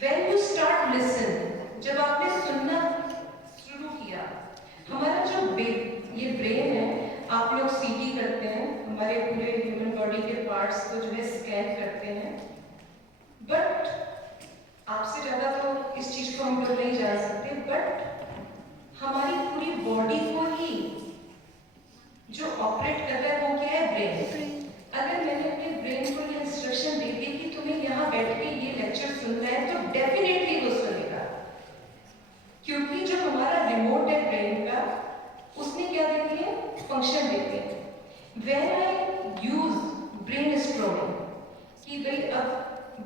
When you start listen, जब आपने सुनना शुरू किया, हमारा जो ये ब्रेन है, आप लोग सीटी करते हैं, हमारे पूरे ह्यूमन बॉडी के पार्ट्स को जो है स्कैन करते हैं, बट आपसे ज़्यादा तो इस चीज़ को हम लोग नहीं जान सकते, बट हमारी पूरी बॉडी को ही जो ऑपरेट करता है वो क्या है? ब्रेन। अगर मैंने अपने ब्रेन को ये इंस्ट्रक्शन दे दी कि तुम्हें यहाँ बैठ के ये लेक्चर सुनना है, तो डेफिनेटली वो सुनेगा, क्योंकि जो हमारा रिमोट है ब्रेन का, उसने क्या देती है? फंक्शन देती है। When I use brainstorming, कि भाई अब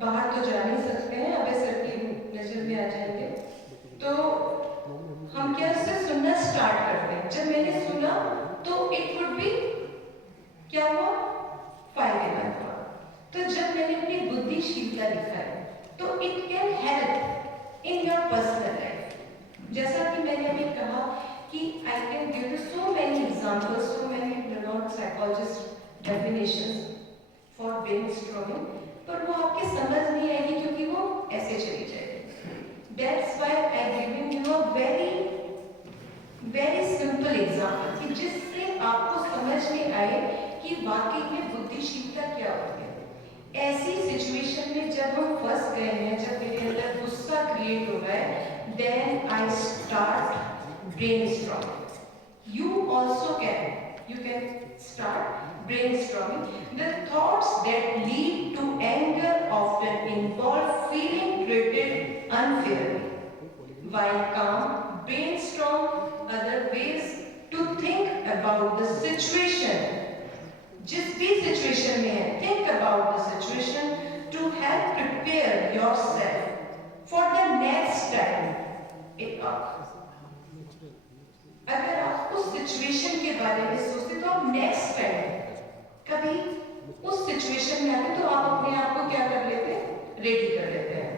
बाहर तो जा नहीं सकते हैं, अब सर की नजर में आ जाएंगे, तो हम क्या से सुनना स्टार्ट करते हैं। जब मैंने सुना तो इट वुड बी क्या हुआ? फायदेमंद हुआ। तो जब मैंने अपनी बुद्धिशीलता दिखाई, तो it can help in your personal life. जैसा कि मैंने अभी कहा कि I can give you so many examples, so many renowned psychologist definitions for brainstorming, पर वो आपके समझ नहीं आएगी क्योंकि वो ऐसे चली जाएगी। That's why I giving you a very simple example, कि जिससे आपको समझ में आए कि वाकई में बुद्धिशीलता क्या होती है। ऐसी सिचुएशन में जब हम फंस गए हैं, जब मेरे अंदर गुस्सा क्रिएट हो रहा है, then I start brainstorming. You also can start brainstorming. The thoughts that lead to anger often involve feeling treated unfairly. While calm, brainstorm other ways to think about the situation. जिस भी सिचुएशन में है, think about the situation to help prepare yourself for the next time it occurs. अगर आप उस सिचुएशन के बारे में सोचते तो आप नेक्स्ट टाइम कभी उस सिचुएशन में आते तो आप अपने आप को क्या कर लेते? रेडी कर लेते हैं।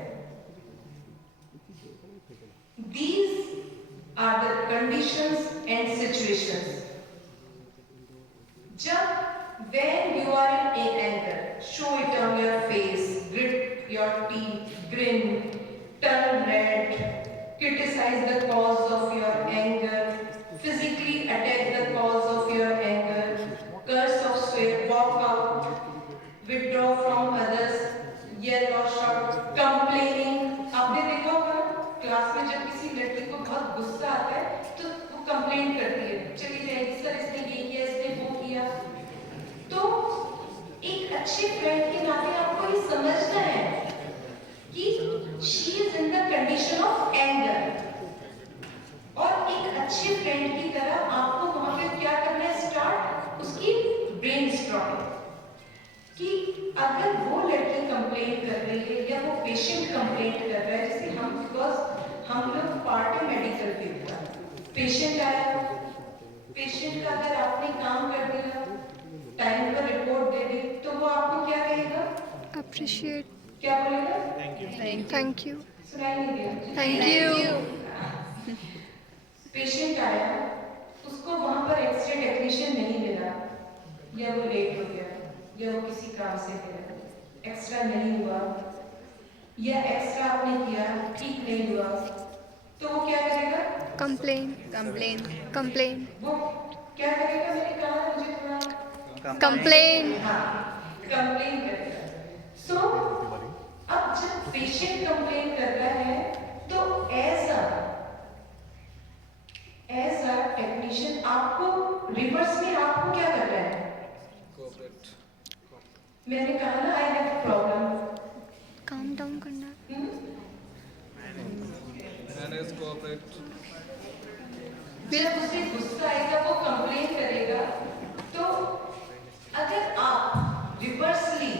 These are the conditions and situations. जब when you are in anger, show it on your face, grit your teeth, grin, turn red, criticize the cause of your anger, physically attack the cause of your anger, curse or swear, walk out, withdraw from others, yell or shout, complaining. आपने देखा होगा क्लास में जब किसी लड़की को बहुत गुस्सा आता है तो वो कंप्लेन करती है, चली जाएगी, सर इसने ये किया, इसने वो किया। तो एक अच्छे फ्रेंड के नाते आपको ये समझना है कि she is in the condition of anger, और एक अच्छे फ्रेंड की तरह आपको वहां पे क्या करना है? स्टार्ट उसकी ब्रेनस्टॉर्मिंग, कि अगर वो लड़की कंप्लेन कर रही है या वो पेशेंट कंप्लेन कर रहा है, जैसे हम बिकॉज हम लोग पार्ट है मेडिकल फील्ड का, पेशेंट आया, पेशेंट का अगर आपने काम कर दिया, टाइम पर रिपोर्ट दे दी, तो वो आपको क्या कहेगा? अप्रिशिएट। क्या बोलेगा? Thank you. सुनाई नहीं दिया? Thank you. पेशेंट आया, उसको वहां पर एक्सरे टेक्नीशियन नहीं मिला, या वो लेट हो गया, या वो किसी काम से गया, एक्स्ट्रा नहीं हुआ, या एक्स्ट्रा आपने किया ठीक नहीं हुआ, तो वो क्या करेगा? कंप्लेन। वो क्या करेगा? मैंने कहा मुझे थोड़ा कंप्लेन। हाँ, कंप्लेन करेगा। सो अब जब पेशेंट कंप्लेन करता है तो एज अ टेक्नीशियन आपको रिवर्स में आपको क्या करना है? मैंने कहा ना, I have problem, calm down करना। जब उसे गुस्सा आएगा वो कंप्लेन करेगा, तो अगर आप रिवर्सली,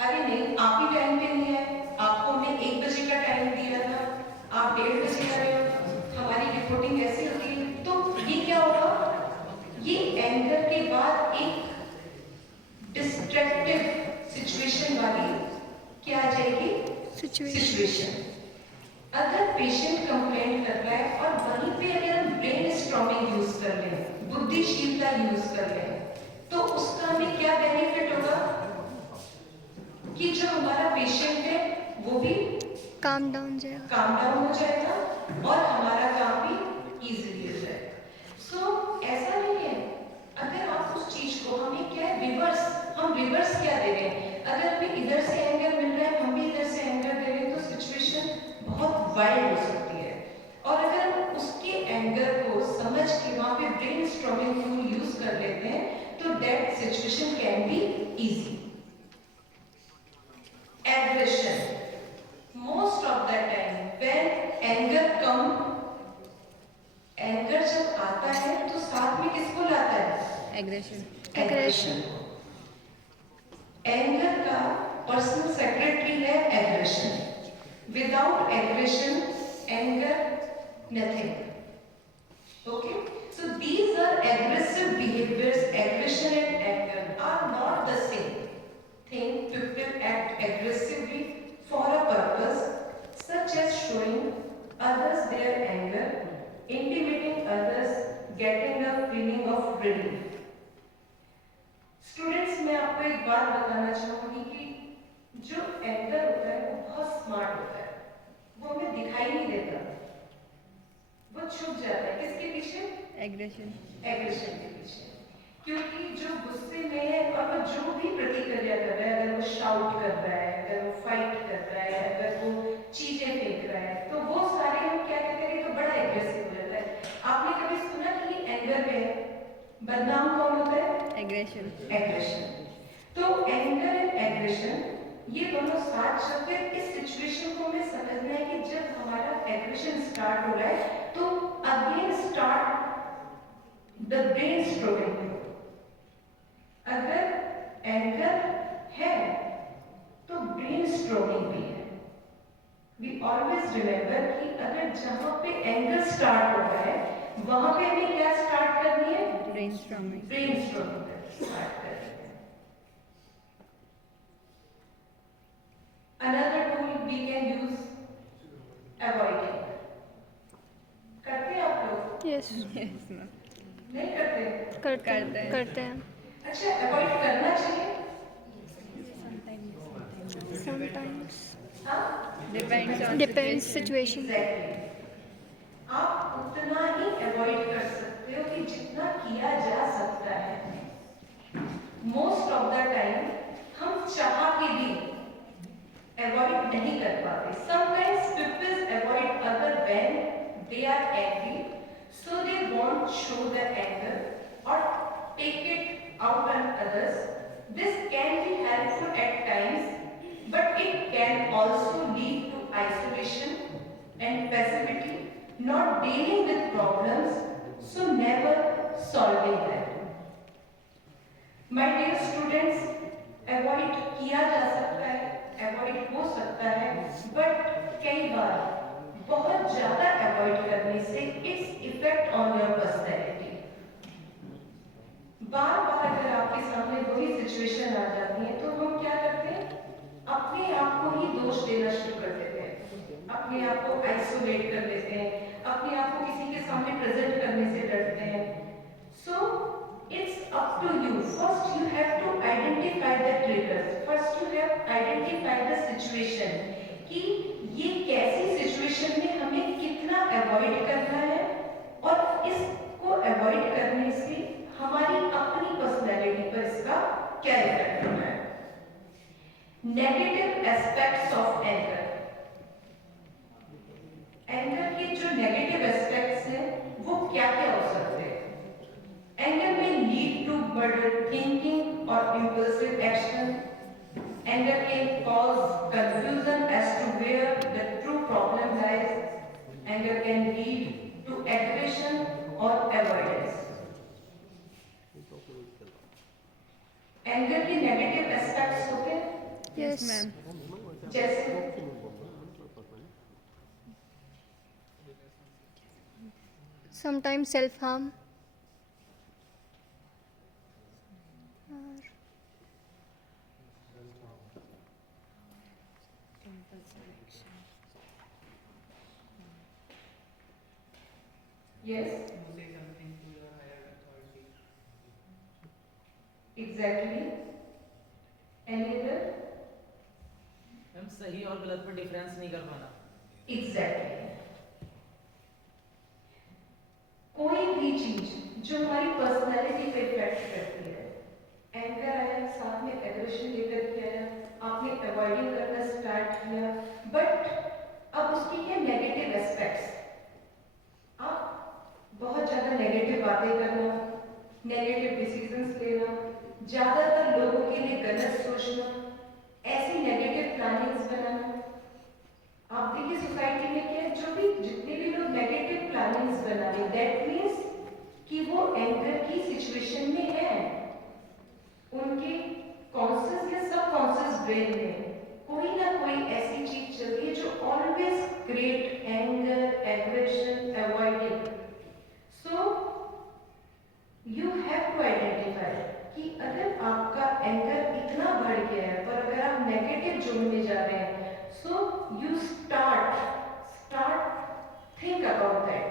अरे नहीं आप ही टाइम पे नहीं आए, आपको हमने 1 बजे का टाइम दिया था, आप 1:30 बजे आ रहे हो, हमारी रिपोर्टिंग ऐसी होती है, तो ये क्या होगा? ये एंगर के बाद एक डिस्ट्रक्टिव सिचुएशन वाली क्या आ जाएगी? सिचुएशन। अगर पेशेंट कंप्लेंट कर रहा है और वहीं पे अगर हम ब्रेनस्टॉर्मिंग यूज कर लें, बुद्धिशीलता यूज कर लें, तो उसका हमें क्या बेनिफिट होगा? कि जो हमारा पेशेंट है वो भी काम डाउन जाएगा. काम डाउन हो जाएगा और हमारा काम भी इजीली हो जाएगा. सो ऐसा नहीं है, अगर आप उस चीज को हमें क्या है हम रिवर्स क्या दे रहे हैं. अगर हमें इधर से एंगर मिल रहा है, हम भी इधर से एंगर दे रहे हैं, तो सिचुएशन बहुत वाइल्ड हो सकती है. और अगर हम उसके एंगर को समझ के वहां पे ब्रेन स्ट्रॉमिंग टूल यूज कर लेते हैं, तो that situation can be easy. Aggression. Most of the time when anger जब आता है तो साथ में किसको लाता है? एग्रेशन. Aggression. एंगर का पर्सनल सेक्रेटरी है aggression. Without aggression anger nothing. Okay, so these are aggressive behaviors. Aggression and anger are not the same thing. People act aggressively for a purpose, such as showing others their anger, intimating others, getting a feeling of relief. Students, मैं आपको एक बात बताना चाहूंगी कि जो एंगर होता है वो बहुत स्मार्ट होता है. वो हमें दिखाई नहीं देता, वो छुप जाता है. किसके पीछे? एग्रेशन. एग्रेशन के पीछे. क्योंकि जो गुस्से में है और वो जो भी प्रतिक्रिया कर रहा है, अगर वो शाउट कर रहा है, अगर वो फाइट कर रहा है, अगर वो चीजें फेंक रहा है, तो वो सारे हम क्या कहते हैं, तो बड़ा एग्रेसिव हो जाता है. आपने कभी सुना कि ये एंगर में है? बदनाम कौन होता है? एग्रेशन. एग्रेशन. तो एंगर एंड एग्रेशन ये दोनों साथ चलते हैं. इस सिचुएशन को हमें समझना है कि जब हमारा एग्रेशन स्टार्ट हो रहा है तो again start the brain storming. अगर एंगर है तो ब्रेन स्ट्रोमिंग भी है. वी ऑलवेज रिमेंबर कि अगर जहां पे एंगर स्टार्ट हो रहा है वहां पे हमें क्या स्टार्ट करनी है? Brain storming. Brain storming start करनी है. Another tool we can use, avoiding. करते हैं आप लोग? Yes. Yes ma'am. नहीं करते? करते हैं. करते हैं. करते हैं. अच्छा, अवॉइड करना चाहिए. Sometimes. हाँ? Depends situation. Exactly. आप उतना ही अवॉइड कर सकते हो कि जितना किया जा सकता है. मोस्ट ऑफ द टाइम हम चाह के भी अवॉइड नहीं कर पाते. Sometimes people avoid other when they are angry, so they won't show the anger or take it out on others. This can be helpful at times, but it can also lead to isolation and passivity, not dealing with problems, so never solving them. My dear students, avoid किया जा सकता है, अवॉइड हो सकता है, बट कई बार बहुत ज्यादा अवॉइड करने से it's effect on your personality. बार बार अगर आपके सामने वही सिचुएशन आ जाती है तो हम क्या करते हैं? अपने आप को ही दोष देना शुरू कर देते हैं, अपने आप को आइसोलेट कर देते हैं, अपने आप को किसी के सामने प्रेजेंट करने से डरते हैं. सो it's up to you. First you have to identify the triggers. First you have identify the situation कि ये कैसी सिचुएशन में हमें कितना अवॉइड करना है और इसको अवॉइड करने से हमारी अपनी पर्सनैलिटी पर इसका क्या इफेक्ट होना है. Negative aspects of anger. Anger के जो नेगेटिव एस्पेक्ट्स हैं वो क्या क्या हो सकते हैं? Anger may lead to muddled thinking or impulsive action. Anger can cause confusion as to where the true problem lies. Anger can lead to aggression or avoidance. Anger के negative aspects होते हैं. Yes. मैम. जैसे Sometimes self harm. yes, say something to your higher authority. exactly. Any other? I'm सही और गलत में डिफरेंस नहीं कर पाना। एग्जैक्टली कोई भी चीज जो हमारी पर्सनैलिटी पे इफेक्ट करती है, एंगर आया, साथ में एग्रेशन लेकर के आया, आपने अवॉइडिंग करना स्टार्ट किया, बट अब उसकी क्या नेगेटिव एस्पेक्ट्स, आप बहुत ज़्यादा नेगेटिव बातें करना, नेगेटिव डिसीजंस लेना, ज़्यादातर लोगों के लिए गलत सोचना, ऐसी नेगेटिव प्लानिंग्स बनाना। आप देखिए सोसाइटी में क्या है, जो भी जितने भी लोग नेगेटिव प्लानिंग्स बना रहे, दैट मीन्स कि वो एंगर की सिचुएशन में है। उनके कॉन्शियस या सब कॉन्शियस ब्रेन में कोई ना कोई ऐसी चीज चल रही है जो always create anger, aggression, avoiding. So you have to identify कि अगर आपका एंगर इतना बढ़ गया है, पर अगर आप नेगेटिव जोन में जा रहे हैं, so you start think about that.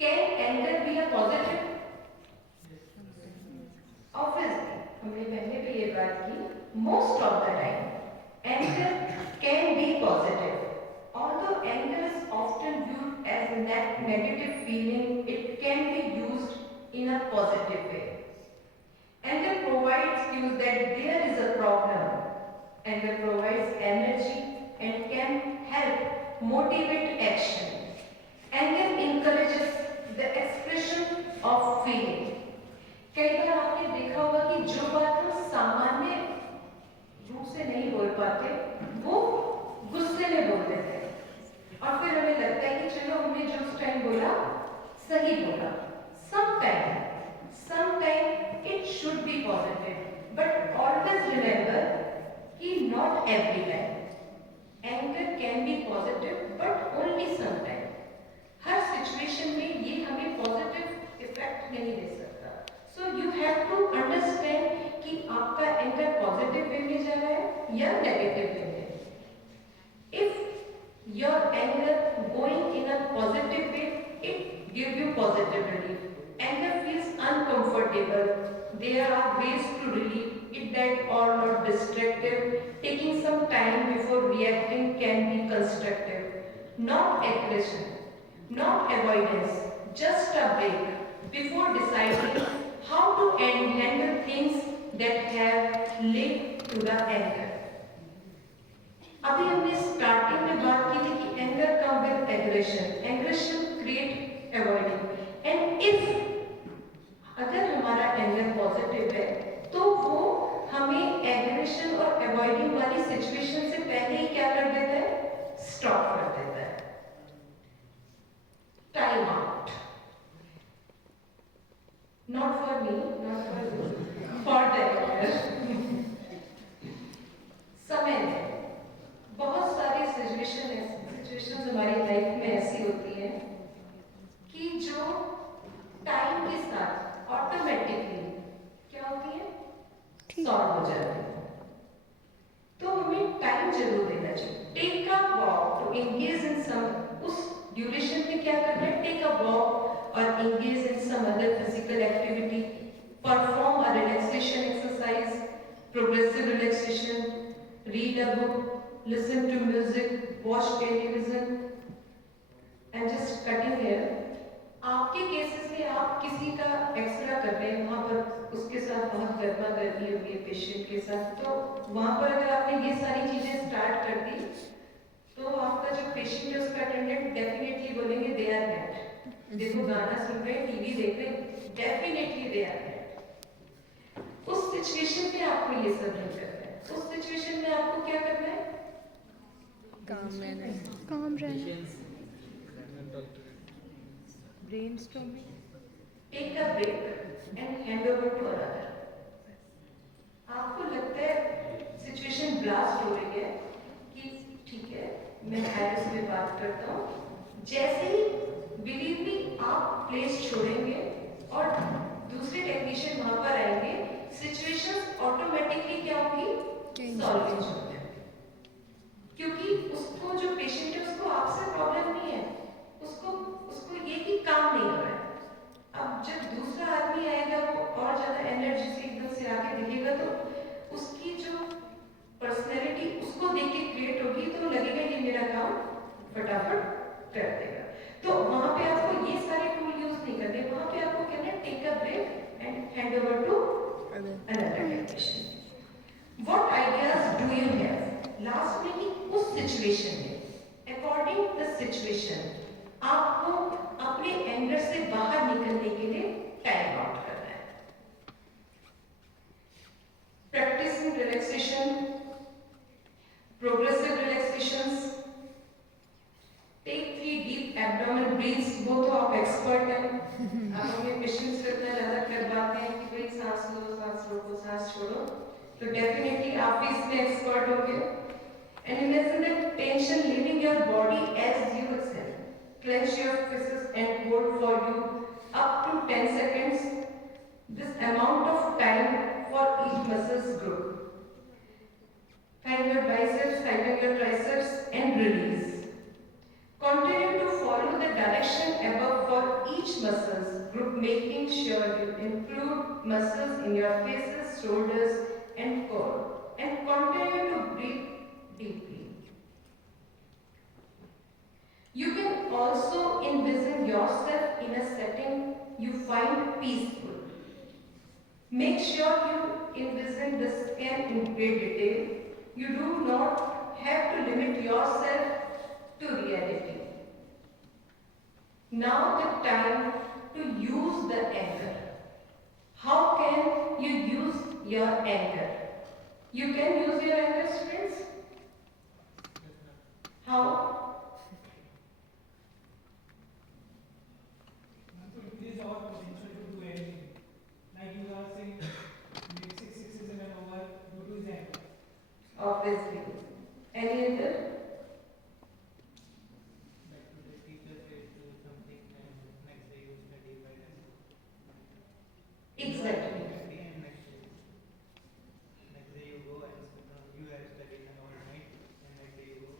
Can anger be a positive? Obviously, हमने पहले भी ये बात की, most of the time anger can be positive. Although anger is often viewed as a negative feeling, it can be used in a positive way. Anger provides cues that there is a problem. Anger provides energy and can help motivate action. Anger encourages the expression of feeling. कई बार आपने देखा होगा कि जो बात हम सामान्य रूप से नहीं बोल पाते, वो गुस्से में बोल देते हैं, और फिर हमें लगता है कि चलो हमने जो उस टाइम बोला सही बोला। Sometime it should be positive, but always remember कि not every time. Anger can be positive, but only sometime. हर सिचुएशन में ये हमें पॉजिटिव इफेक्ट नहीं दे सकता। So you have to understand कि आपका एंगर पॉजिटिव वे में जा रहा है या नेगेटिव वे में। If your anger going in a positive way, it give you positive relief. Anger feels uncomfortable. There are ways to relieve it that are not destructive. Taking some time before reacting can be constructive. Not aggression, not avoidance, just a break before deciding how to handle things that have led to the anger. अभी हमने स्टार्टिंग में बात की थी कि anger come with aggression, aggression create avoiding, and if अगर हमारा anger positive है तो वो हमें एग्रेशन और अवॉइडिंग वाली सिचुएशन से पहले ही क्या कर देता है, स्टॉप कर देता है। Time out, not for me, not for you, for the anger. समय दें। बहुत सारी सिचुएशंस हमारी लाइफ में ऐसी होती है कि जो टाइम के साथ ऑटोमेटिकली क्या होती है, सॉल्व हो जाती है। तो हमें टाइम जरूर देना चाहिए। Take a walk to engage in some, उस ड्यूरेशन में क्या करना है, टेक अ वॉक और engage in some other physical activity, perform a relaxation exercise, progressive relaxation, read a book, listen to music, watch television, and just cutting hair. आपके केसेस में आप किसी का एक्सरा कर रहे हैं, वहाँ पर उसके साथ बहुत गर्मा गर्मी होगी पेशेंट के साथ, तो वहाँ पर अगर आपने ये सारी चीजें स्टार्ट कर दी तो आपका जो पेशेंट है उसका अटेंडेंट डेफिनेटली बोलेंगे दे आर मैड। देखो गाना सुन रहे हैं, टीवी देख रहे हैं, डेफिनेटली दे आर मैड। उस सिचुएशन में आपको ये सब नहीं करना है। उस सिचुएशन में आपको क्या करना है, काम रहना, brainstorming, take a break and hand over to another. आपको लगता है सिचुएशन ब्लास्ट हो रही है कि ठीक है मैं हायर से बात करता हूँ, जैसे ही बिलीव मी आप प्लेस छोड़ेंगे और दूसरे टेक्नीशियन वहां पर आएंगे, सिचुएशंस ऑटोमेटिकली क्या होगी, सॉल्व हो जाएंगे। क्योंकि उसको जो पेशेंट है उसको आपसे प्रॉब्लम नहीं है, उसको ये कि काम नहीं हो रहा है। अब जब दूसरा आदमी आएगा वो और ज्यादा एनर्जी से एकदम से आके दिखेगा तो सिचुएशन में, अकॉर्डिंग द सिचुएशन आपको अपने एंगर से बाहर निकलने के लिए टाइम आउट करना है। Practising relaxation, progressive relaxations, take 3 deep abdominal breaths. वो तो आप एक्सपर्ट हैं, आप हमें पेशेंट्स को इतना ज्यादा करवाते हैं कि भाई सांस लो, सांस रोको, सांस छोड़ो, तो डेफिनेटली आप भी इसमें एक्सपर्ट होंगे। And imagine that tension leaving your body as you exhale. Clench your fists and hold for you up to 10 seconds. This amount of time for each muscles group. Tighten your biceps, tighten your triceps and release. Continue to follow the direction above for each muscles group, making sure you include muscles in your faces, shoulders and core. And continue to breathe deeply. You can also envision yourself in a setting you find peaceful. Make sure you envision the scan in great detail. You do not have to limit yourself to reality. Now the time to use the anger. How can you use your anger? You can use your anger, students? How? It is our potential to do anything. Like you are saying, six is an over due to his anger. Obviously. Any other? Like to the teacher says do something and next day you study by yourself. Exactly. And next day you go and you have studied an all night and next day you go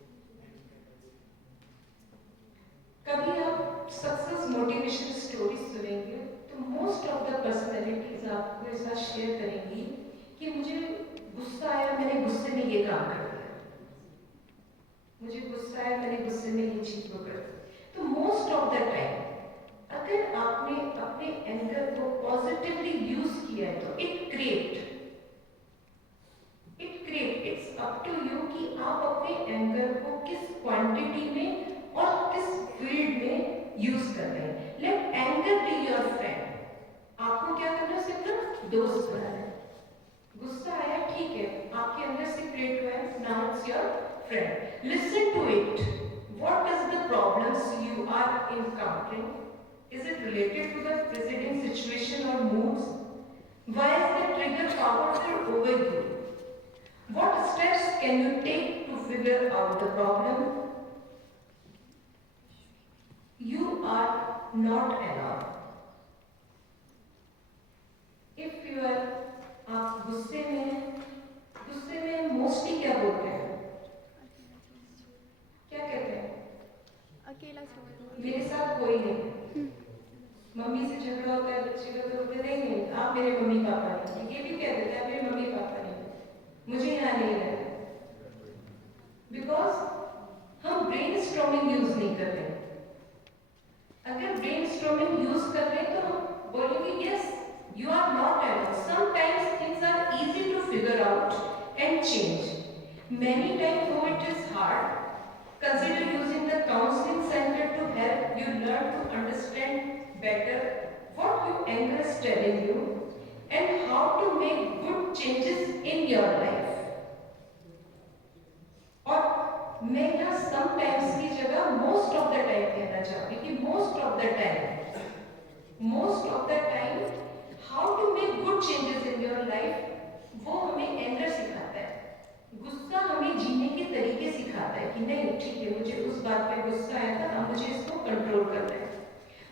and कभी आप success motivation story सुनेंगे तो most of the personalities आपको ऐसा शेयर करेंगी कि मुझे गुस्सा आया, मैंने गुस्से में ये काम कर दिया, मुझे गुस्सा आया, मैंने गुस्से में ये चीज को कर दी। तो मोस्ट ऑफ द टाइम अगर आपने अपने एंगर को पॉजिटिवली यूज किया है तो इट्स अप टू यू कि आप अपने एंगर को किस क्वांटिटी में और किस फील्ड में यूज कर रहे हैं। Let anger be your friend. आपको क्या करना है, सिर्फ दोस्त बनाना है। गुस्सा आया, ठीक है, आपके अंदर से क्रिएट हुआ है, now it's your friend. Listen to it. What is the problems you are encountering? Is it related to the preceding situation or moods? Why is the trigger powerful over you? What steps can you take to figure out the problem? You are not alone. If you are, आप गुस्से में मोस्टली क्या बोलते हैं, क्या कहते हैं? अकेला छोड़ मेरे साथ कोई नहीं। मम्मी से झगड़ा होता है बच्चे का तो बोलते नहीं आप मेरे मम्मी पापा नहीं। ये भी कह देते हैं आप मेरे मम्मी पापा नहीं, मुझे यहाँ नहीं रहना। बिकॉज हम ब्रेन स्टॉर्मिंग यूज नहीं कर रहे। अगर ब्रेन स्टॉर्मिंग यूज कर रहे तो हम बोलेंगे yes you are not alone. Sometimes things are easy to figure out and change. Many times though it is hard, consider using the counseling center to help you learn to understand better what your anger is telling you and how to make good changes in your life. और मैं यहाँ sometimes की जगह most of the time कहना चाहूँगी कि most of the time how to make good changes in your life वो हमें anger सिखाता है। गुस्सा हमें जीने के तरीके सिखाता है कि नहीं ठीक है, मुझे उस बात पे गुस्सा आया था, अब मुझे इसको कंट्रोल करना है।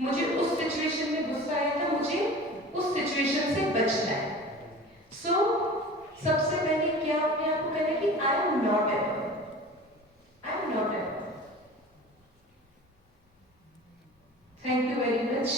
मुझे उस सिचुएशन में गुस्सा आया था, मुझे उस सिचुएशन से बचना है। सो सबसे पहले क्या अपने आप को कहना है कि I am not alone. Thank you very much.